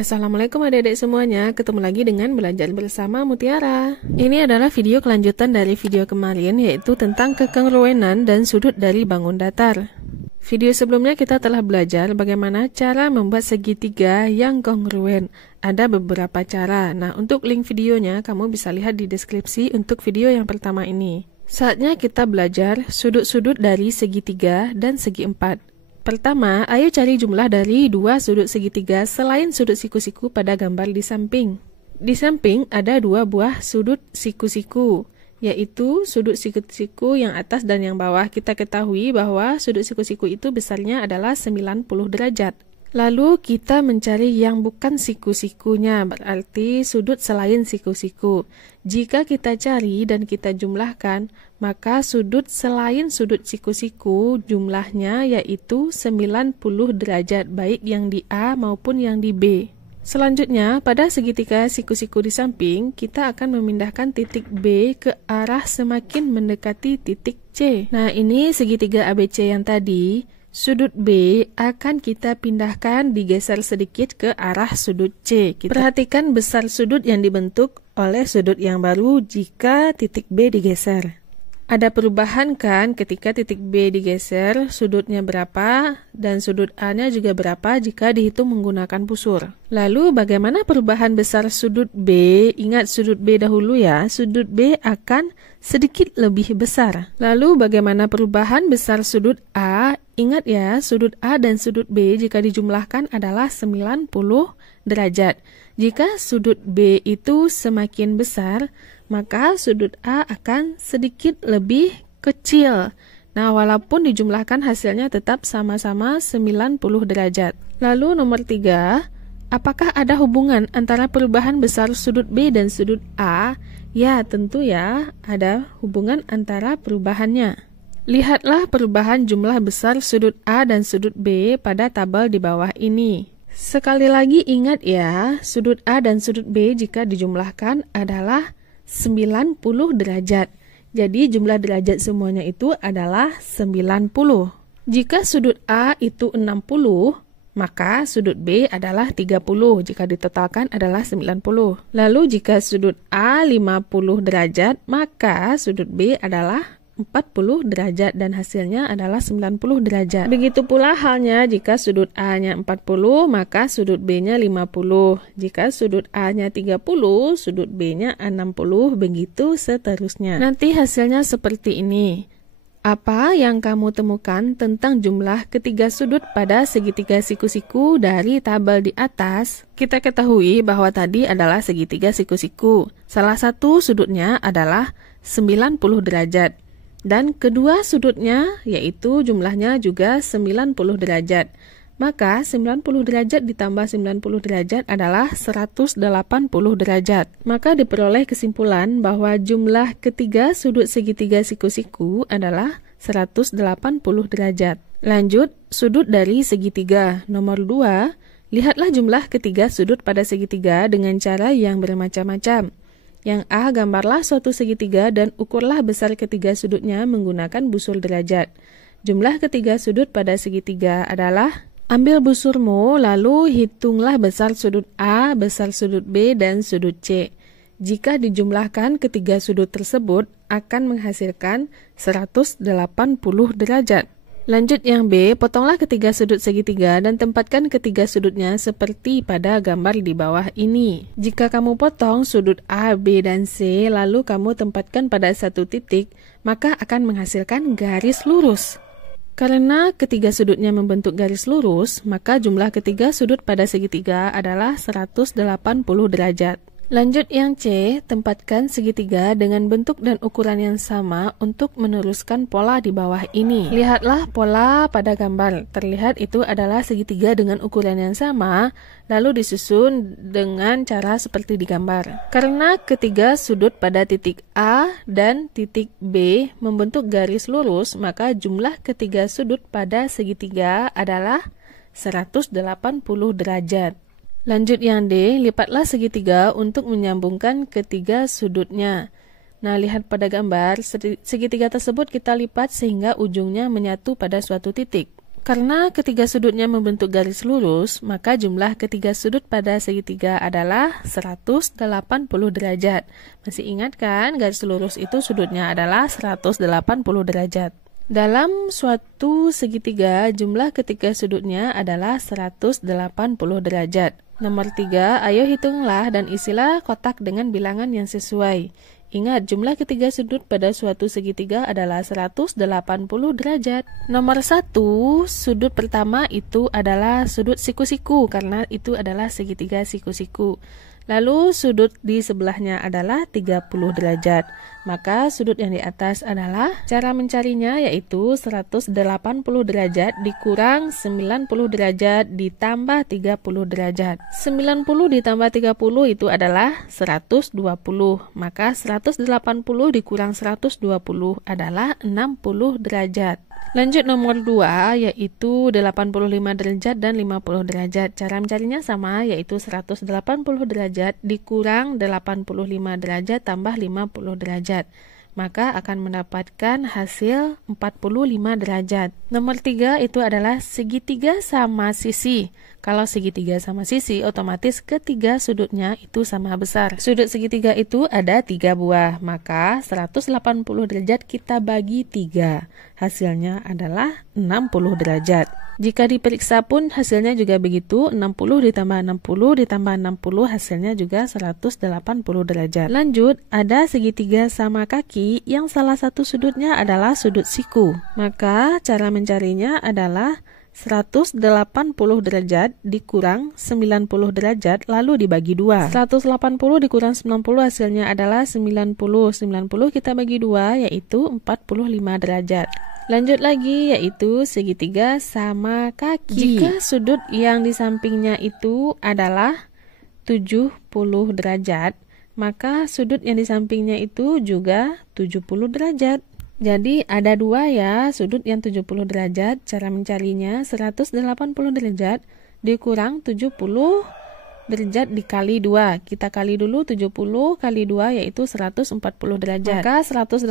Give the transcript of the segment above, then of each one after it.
Assalamualaikum adik-adik semuanya, ketemu lagi dengan Belajar Bersama Mutiara. Ini adalah video kelanjutan dari video kemarin, yaitu tentang kekongruenan dan sudut dari bangun datar. Video sebelumnya kita telah belajar bagaimana cara membuat segitiga yang kongruen. Ada beberapa cara. Nah, untuk link videonya kamu bisa lihat di deskripsi untuk video yang pertama ini. Saatnya kita belajar sudut-sudut dari segitiga dan segi empat. Pertama, ayo cari jumlah dari dua sudut segitiga selain sudut siku-siku pada gambar di samping. Di samping ada dua buah sudut siku-siku, yaitu sudut siku-siku yang atas dan yang bawah. Kita ketahui bahwa sudut siku-siku itu besarnya adalah 90 derajat. Lalu kita mencari yang bukan siku-sikunya, berarti sudut selain siku-siku. Jika kita cari dan kita jumlahkan, maka sudut selain sudut siku-siku jumlahnya yaitu 90 derajat, baik yang di A maupun yang di B. Selanjutnya, pada segitiga siku-siku di samping, kita akan memindahkan titik B ke arah semakin mendekati titik C. Nah, ini segitiga ABC yang tadi. Sudut B akan kita pindahkan, digeser sedikit ke arah sudut C. Perhatikan besar sudut yang dibentuk oleh sudut yang baru jika titik B digeser. Ada perubahan kan ketika titik B digeser, sudutnya berapa dan sudut A-nya juga berapa jika dihitung menggunakan busur. Lalu bagaimana perubahan besar sudut B? Ingat sudut B dahulu ya, sudut B akan sedikit lebih besar. Lalu bagaimana perubahan besar sudut A? Ingat ya, sudut A dan sudut B jika dijumlahkan adalah 90 derajat. Jika sudut B itu semakin besar, maka sudut A akan sedikit lebih kecil. Nah, walaupun dijumlahkan hasilnya tetap sama-sama 90 derajat. Lalu nomor 3, apakah ada hubungan antara perubahan besar sudut B dan sudut A? Ya, tentu ya, ada hubungan antara perubahannya. Lihatlah perubahan jumlah besar sudut A dan sudut B pada tabel di bawah ini. Sekali lagi ingat ya, sudut A dan sudut B jika dijumlahkan adalah 90 derajat. Jadi jumlah derajat semuanya itu adalah 90. Jika sudut A itu 60, maka sudut B adalah 30. Jika ditotalkan adalah 90. Lalu jika sudut A 50 derajat, maka sudut B adalah 40 derajat dan hasilnya adalah 90 derajat. Begitu pula halnya jika sudut A-nya 40, maka sudut B-nya 50. Jika sudut A-nya 30, sudut B-nya 60, begitu seterusnya. Nanti hasilnya seperti ini. Apa yang kamu temukan tentang jumlah ketiga sudut pada segitiga siku-siku dari tabel di atas? Kita ketahui bahwa tadi adalah segitiga siku-siku. Salah satu sudutnya adalah 90 derajat. Dan kedua sudutnya yaitu jumlahnya juga 90 derajat. Maka 90 derajat ditambah 90 derajat adalah 180 derajat. Maka diperoleh kesimpulan bahwa jumlah ketiga sudut segitiga siku-siku adalah 180 derajat. Lanjut, sudut dari segitiga. Nomor 2, lihatlah jumlah ketiga sudut pada segitiga dengan cara yang bermacam-macam. Yang A, gambarlah suatu segitiga dan ukurlah besar ketiga sudutnya menggunakan busur derajat. Jumlah ketiga sudut pada segitiga adalah, ambil busurmu lalu hitunglah besar sudut A, besar sudut B, dan sudut C. Jika dijumlahkan ketiga sudut tersebut akan menghasilkan 180 derajat. Lanjut yang B, potonglah ketiga sudut segitiga dan tempatkan ketiga sudutnya seperti pada gambar di bawah ini. Jika kamu potong sudut A, B, dan C, lalu kamu tempatkan pada satu titik, maka akan menghasilkan garis lurus. Karena ketiga sudutnya membentuk garis lurus, maka jumlah ketiga sudut pada segitiga adalah 180 derajat. Lanjut yang C, tempatkan segitiga dengan bentuk dan ukuran yang sama untuk meneruskan pola di bawah ini. Lihatlah pola pada gambar. Terlihat itu adalah segitiga dengan ukuran yang sama, lalu disusun dengan cara seperti di gambar. Karena ketiga sudut pada titik A dan titik B membentuk garis lurus, maka jumlah ketiga sudut pada segitiga adalah 180 derajat. Lanjut yang D, lipatlah segitiga untuk menyambungkan ketiga sudutnya. Nah, lihat pada gambar, segitiga tersebut kita lipat sehingga ujungnya menyatu pada suatu titik. Karena ketiga sudutnya membentuk garis lurus, maka jumlah ketiga sudut pada segitiga adalah 180 derajat. Masih ingat kan, garis lurus itu sudutnya adalah 180 derajat. Dalam suatu segitiga, jumlah ketiga sudutnya adalah 180 derajat. Nomor 3, ayo hitunglah dan isilah kotak dengan bilangan yang sesuai. Ingat, jumlah ketiga sudut pada suatu segitiga adalah 180 derajat. Nomor 1, sudut pertama itu adalah sudut siku-siku, karena itu adalah segitiga siku-siku. Lalu sudut di sebelahnya adalah 30 derajat. Maka sudut yang di atas adalah, cara mencarinya yaitu 180 derajat dikurang 90 derajat ditambah 30 derajat. 90 ditambah 30 itu adalah 120. Maka 180 dikurang 120 adalah 60 derajat. Lanjut nomor 2, yaitu 85 derajat dan 50 derajat. Cara mencarinya sama, yaitu 180 derajat dikurang 85 derajat tambah 50 derajat. Maka akan mendapatkan hasil 45 derajat. Nomor 3 itu adalah segitiga sama sisi. Kalau segitiga sama sisi, otomatis ketiga sudutnya itu sama besar. Sudut segitiga itu ada 3 buah, maka 180 derajat kita bagi 3. Hasilnya adalah 60 derajat. Jika diperiksa pun hasilnya juga begitu, 60 ditambah 60 ditambah 60 hasilnya juga 180 derajat. Lanjut, ada segitiga sama kaki yang salah satu sudutnya adalah sudut siku. Maka cara mencarinya adalah 180 derajat dikurang 90 derajat lalu dibagi 2. 180 dikurang 90 hasilnya adalah 90. 90 kita bagi 2 yaitu 45 derajat. Lanjut lagi, yaitu segitiga sama kaki. Jika sudut yang di sampingnya itu adalah 70 derajat, maka sudut yang di sampingnya itu juga 70 derajat. Jadi ada 2 ya, sudut yang 70 derajat. Cara mencarinya 180 derajat dikurang 70 derajat dikali 2. Kita kali dulu 70 kali 2 yaitu 140 derajat. Maka 180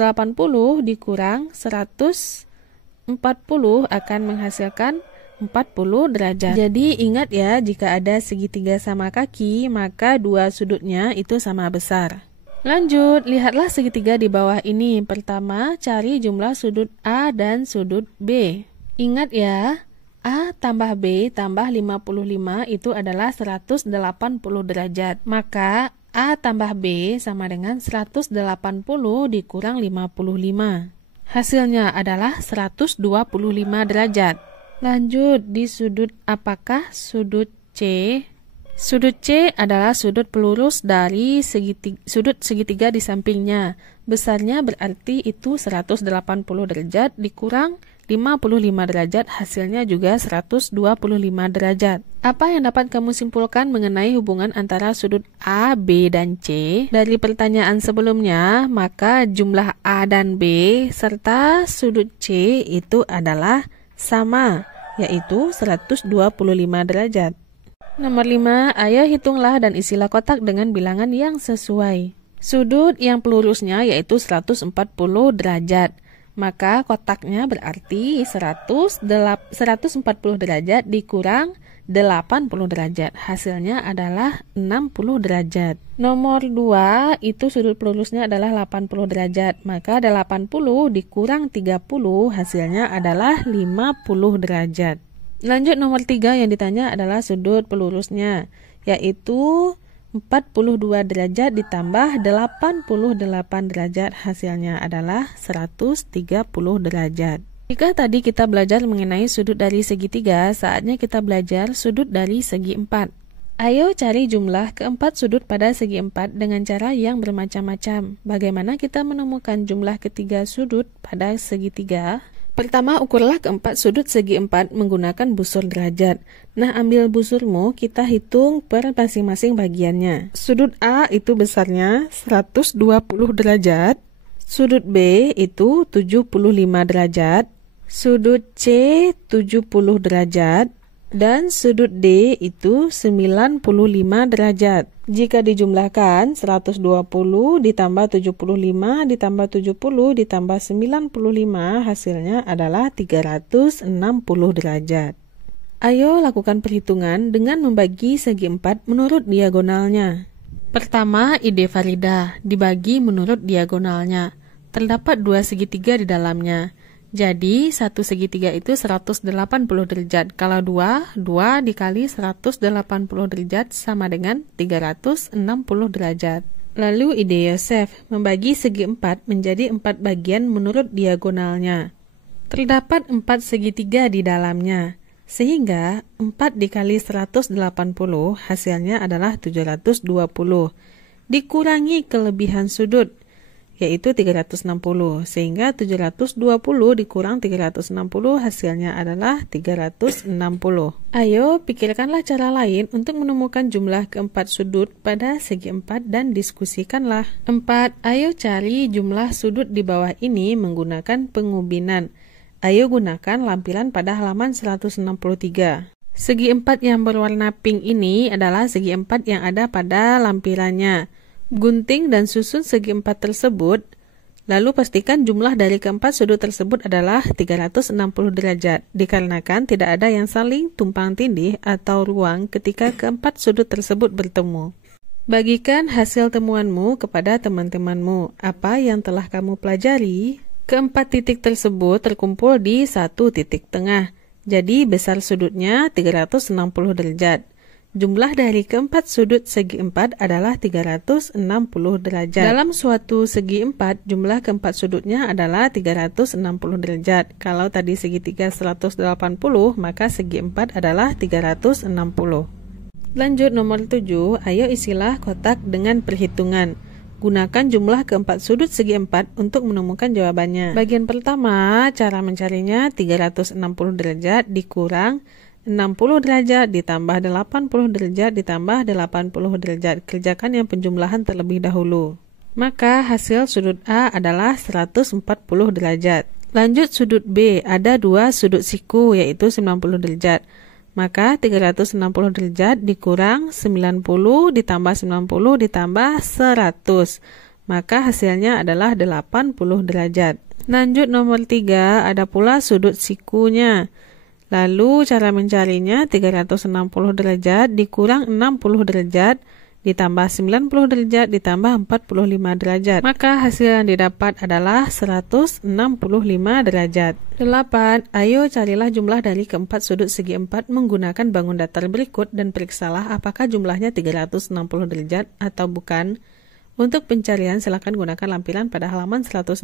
dikurang 140 akan menghasilkan 40 derajat. Jadi ingat ya, jika ada segitiga sama kaki, maka 2 sudutnya itu sama besar. Lanjut, lihatlah segitiga di bawah ini. Pertama, cari jumlah sudut A dan sudut B. Ingat ya, A tambah B tambah 55 itu adalah 180 derajat. Maka A tambah B sama dengan 180 dikurang 55. Hasilnya adalah 125 derajat. Lanjut, di sudut apakah? Sudut C. Sudut C adalah sudut pelurus dari sudut segitiga di sampingnya. Besarnya berarti itu 180 derajat dikurang 55 derajat, hasilnya juga 125 derajat. Apa yang dapat kamu simpulkan mengenai hubungan antara sudut A, B, dan C? Dari pertanyaan sebelumnya, maka jumlah A dan B serta sudut C itu adalah sama, yaitu 125 derajat. Nomor 5, ayo hitunglah dan isilah kotak dengan bilangan yang sesuai. Sudut yang pelurusnya yaitu 140 derajat. Maka kotaknya berarti 140 derajat dikurang 80 derajat. Hasilnya adalah 60 derajat. Nomor 2 itu sudut pelurusnya adalah 80 derajat. Maka 80 dikurang 30 hasilnya adalah 50 derajat. Lanjut, nomor 3 yang ditanya adalah sudut pelurusnya, yaitu 42 derajat ditambah 88 derajat, hasilnya adalah 130 derajat. Jika tadi kita belajar mengenai sudut dari segitiga, saatnya kita belajar sudut dari segi 4. Ayo cari jumlah keempat sudut pada segi 4 dengan cara yang bermacam-macam. Bagaimana kita menemukan jumlah ketiga sudut pada segitiga? Pertama, ukurlah keempat sudut segi 4 menggunakan busur derajat. Nah, ambil busurmu, kita hitung per masing-masing bagiannya. Sudut A itu besarnya 120 derajat. Sudut B itu 75 derajat. Sudut C 70 derajat. Dan sudut D itu 95 derajat. Jika dijumlahkan 120 ditambah 75 ditambah 70 ditambah 95 hasilnya adalah 360 derajat. Ayo lakukan perhitungan dengan membagi segi 4 menurut diagonalnya. Pertama, ide Farida dibagi menurut diagonalnya. Terdapat 2 segitiga di dalamnya. Jadi, 1 segitiga itu 180 derajat. Kalau 2 dikali 180 derajat sama dengan 360 derajat. Lalu ide Yosef, membagi segi 4 menjadi 4 bagian menurut diagonalnya. Terdapat 4 segitiga di dalamnya. Sehingga 4 dikali 180 hasilnya adalah 720. Dikurangi kelebihan sudut, yaitu 360, sehingga 720 dikurang 360 hasilnya adalah 360. Ayo pikirkanlah cara lain untuk menemukan jumlah keempat sudut pada segi 4 dan diskusikanlah. 4. Ayo cari jumlah sudut di bawah ini menggunakan pengubinan. Ayo gunakan lampiran pada halaman 163. Segi 4 yang berwarna pink ini adalah segi 4 yang ada pada lampirannya. Gunting dan susun segi 4 tersebut, lalu pastikan jumlah dari keempat sudut tersebut adalah 360 derajat, dikarenakan tidak ada yang saling tumpang tindih atau ruang ketika keempat sudut tersebut bertemu. Bagikan hasil temuanmu kepada teman-temanmu. Apa yang telah kamu pelajari? Keempat titik tersebut terkumpul di satu titik tengah, jadi besar sudutnya 360 derajat. Jumlah dari keempat sudut segi 4 adalah 360 derajat. Dalam suatu segi 4, jumlah keempat sudutnya adalah 360 derajat. Kalau tadi segitiga 180, maka segi 4 adalah 360. Lanjut nomor 7, ayo isilah kotak dengan perhitungan. Gunakan jumlah keempat sudut segi 4 untuk menemukan jawabannya. Bagian pertama, cara mencarinya 360 derajat dikurang 60 derajat ditambah 80 derajat ditambah 80 derajat. Kerjakan yang penjumlahan terlebih dahulu. Maka hasil sudut A adalah 140 derajat. Lanjut sudut B, ada 2 sudut siku yaitu 90 derajat. Maka 360 derajat dikurang 90 ditambah 90 ditambah 100. Maka hasilnya adalah 80 derajat. Lanjut nomor 3, ada pula sudut sikunya. Lalu cara mencarinya 360 derajat dikurang 60 derajat ditambah 90 derajat ditambah 45 derajat. Maka hasil yang didapat adalah 165 derajat. 8. Ayo carilah jumlah dari keempat sudut segi 4 menggunakan bangun datar berikut dan periksalah apakah jumlahnya 360 derajat atau bukan. Untuk pencarian silakan gunakan lampiran pada halaman 161.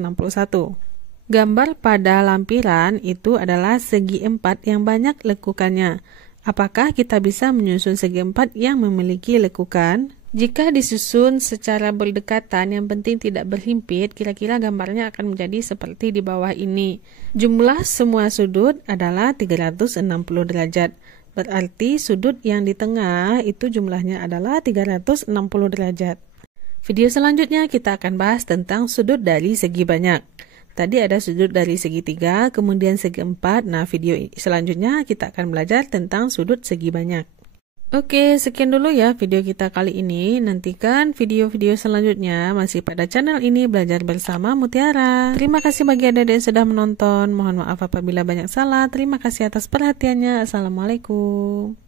Gambar pada lampiran itu adalah segi 4 yang banyak lekukannya. Apakah kita bisa menyusun segi 4 yang memiliki lekukan? Jika disusun secara berdekatan, yang penting tidak berhimpit, kira-kira gambarnya akan menjadi seperti di bawah ini. Jumlah semua sudut adalah 360 derajat. Berarti sudut yang di tengah itu jumlahnya adalah 360 derajat. Video selanjutnya kita akan bahas tentang sudut dari segi banyak. Tadi ada sudut dari segi 3, kemudian segi 4. Nah, video selanjutnya kita akan belajar tentang sudut segi banyak. Oke, sekian dulu ya video kita kali ini. Nantikan video-video selanjutnya masih pada channel ini Belajar Bersama Mutiara. Terima kasih bagi Anda yang sudah menonton. Mohon maaf apabila banyak salah. Terima kasih atas perhatiannya. Assalamualaikum.